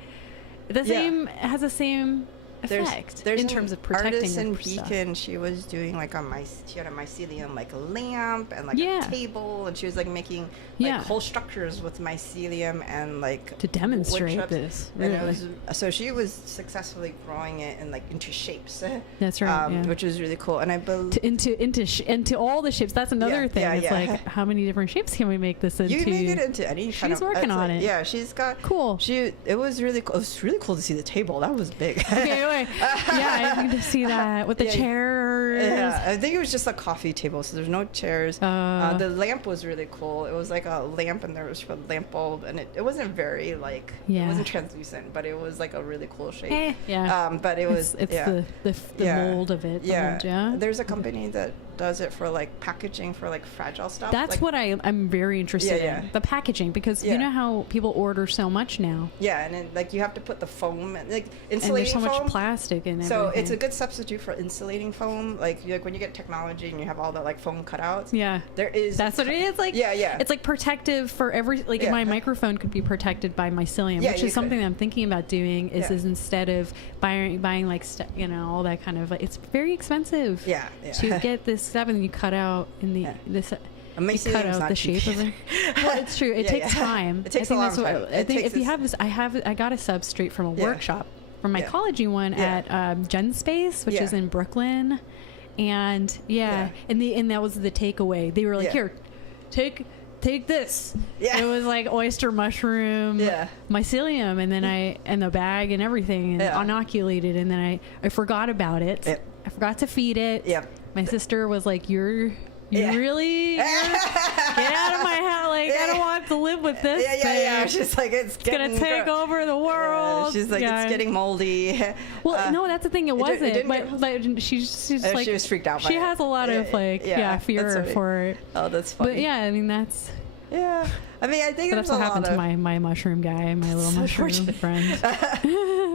the same has the same effect there's in terms of protecting artisan stuff. Beacon. She was doing like she had a mycelium like a lamp and like a table, and she was like making like whole structures with mycelium and like to demonstrate this. Really. And so she was successfully growing it in like into shapes. That's right. Which was really cool. And I believe into all the shapes. That's another thing. It's like, how many different shapes can we make this into? You can make it into any kind of. She's working on it. Yeah, she's got cool. It was really cool. It was really cool to see the table. That was big. Okay, wait. Yeah, I need to see that with the chairs. Yeah, I think it was just a coffee table, so there's no chairs. The lamp was really cool. It was like a lamp, and there was a lamp bulb, and it wasn't very like it wasn't translucent, but it was like a really cool shape. But it was the mold of it. Yeah. There's a company that does it for like packaging for like fragile stuff. That's like, what I'm very interested in, the packaging, because you know how people order so much now. Yeah, and then, like you have to put the foam, like insulating and there's so foam. much plastic in it. So it's a good substitute for insulating foam. Like when you get technology and you have all the like foam cutouts. Yeah, there is. That's what it is. Like it's like protective for every my microphone could be protected by mycelium, which is something that I'm thinking about doing. Is instead of buying like all that kind of it's very expensive. To get this stuff and you cut out in the this. You cut out the shape of it. Well, it's true. It takes time. It takes a long time. I think if you have this, I got a substrate from a workshop from my college one at Gen Space, which is in Brooklyn, and and that was the takeaway. They were like, here, take this. It was like oyster mushroom mycelium, and then and the bag and everything, and inoculated, and then I forgot about it. I forgot to feed it. My sister was like, you really get out of my house, like I don't want to live with this thing. She's like, it's gonna take over the world. She's like, it's getting moldy. Well, no, that's the thing, it wasn't, but she's like, she was freaked out by she has a lot of fear for it. Oh, that's funny. But I mean, that's I mean, I think that's what happened to my mushroom guy, my little mushroom friend.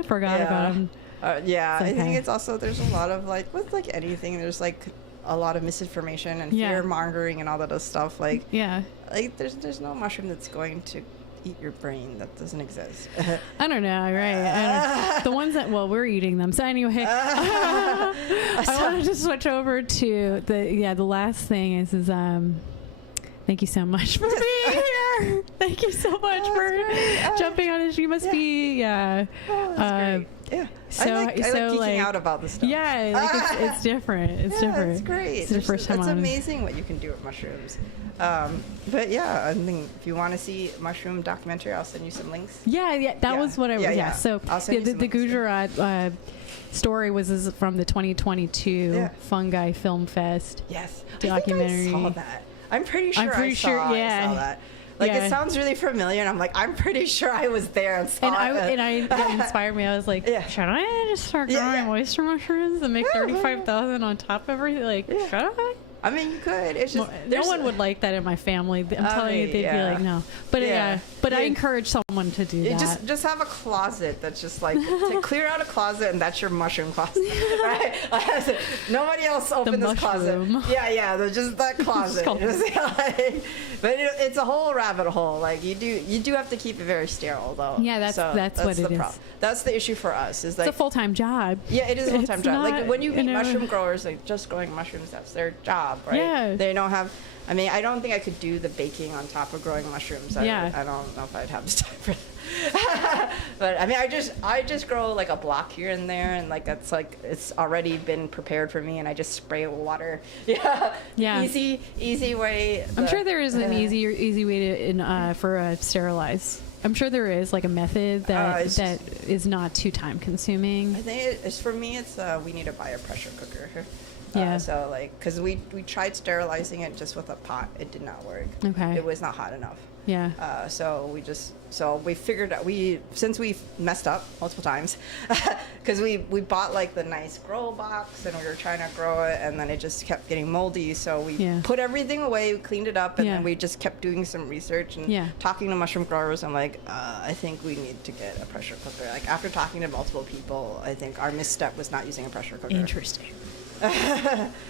Forgot about him. I think it's also, there's a lot of like with like anything, there's like a lot of misinformation and fear mongering and all that other stuff. Like like there's no mushroom that's going to eat your brain. That doesn't exist. I don't know, right? The ones that we're eating them. So anyway, I wanted to switch over to the last thing is thank you so much for being here. Thank you so much for jumping on this. You must be great. So I like geeking out about this stuff. Yeah, like it's different. It's different. It's great. It's the first time. It's amazing what you can do with mushrooms. But I think if you want to see mushroom documentary, I'll send you some links. That was what I was. So the Gujarat story was from the 2022 Fungi Film Fest. Yes, documentary. I think I saw that. I'm pretty sure I saw that. Like it sounds really familiar, and I'm like, I'm pretty sure I was there and saw it. And that inspired me. I was like, should I just start growing oyster mushrooms and make 35,000 on top of everything? Like, should I? I mean, you could. It's just no one would like that in my family. I'm telling you, they'd be like, no. But I encourage someone to do that. Just have a closet that's just like to clear out a closet, and that's your mushroom closet, right? Nobody else open this closet. Just that closet. But it's a whole rabbit hole. Like you do have to keep it very sterile, though. Yeah, that's what it is. That's the issue for us. Is like it's a full-time job. Yeah, it is a full-time job. Like when you meet mushroom growers, like just growing mushrooms, that's their job. Right? Yeah. They don't have. I mean, I don't think I could do the baking on top of growing mushrooms. I don't know if I'd have the time for that. But I mean, I just grow like a block here and there, and like that's like it's already been prepared for me, and I just spray it with water. Easy way. I'm sure there is an easy way to sterilize. I'm sure there is like a method that is not too time consuming. I think for me, it's we need to buy a pressure cooker. So like, because we tried sterilizing it just with a pot, it did not work. Okay. It was not hot enough. Yeah. So we figured out since we messed up multiple times, because we bought like the nice grow box and we were trying to grow it, and then it just kept getting moldy. So we put everything away, we cleaned it up, and then we just kept doing some research and talking to mushroom growers. I'm like, I think we need to get a pressure cooker. Like after talking to multiple people, I think our misstep was not using a pressure cooker. Interesting.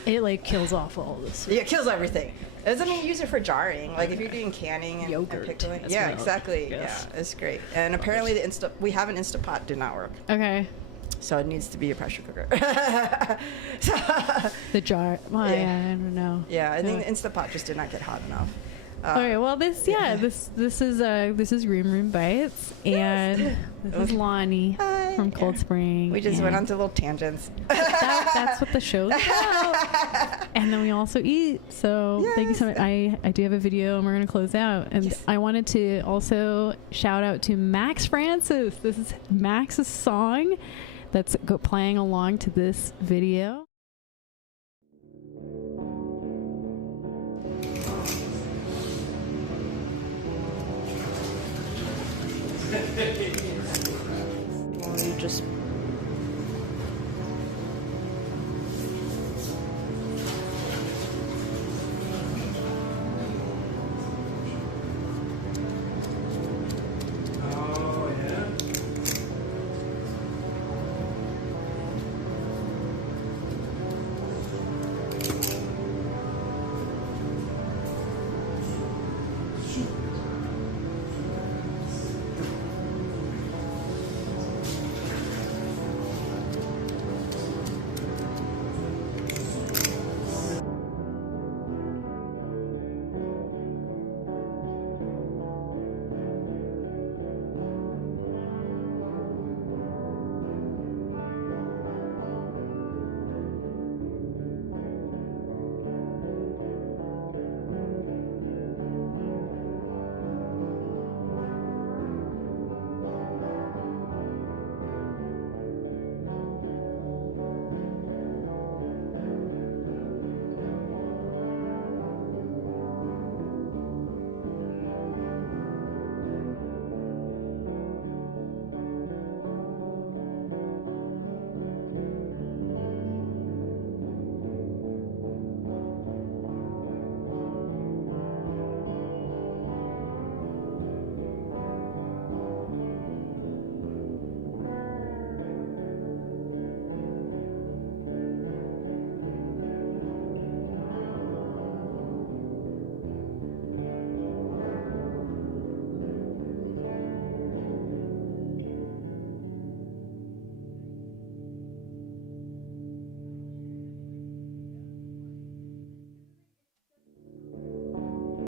It like kills off all this. Yeah, it kills everything. I mean, use it for jarring. Like if you're doing canning and yogurt, and pickling. Exactly. Yes. Yeah, it's great. And apparently we have an Instapot, did not work. Okay. So it needs to be a pressure cooker. The jar. Well, yeah, I don't know. Yeah, I think the Instant Pot just did not get hot enough. Okay, well, this is Room Bites, and this is Loni from Cold Spring. We just went on to little tangents. That's what the show's about. And then we also eat. So thank you so much. I do have a video, and we're gonna close out. And I wanted to also shout out to Max Francis. This is Max's song that's playing along to this video. You just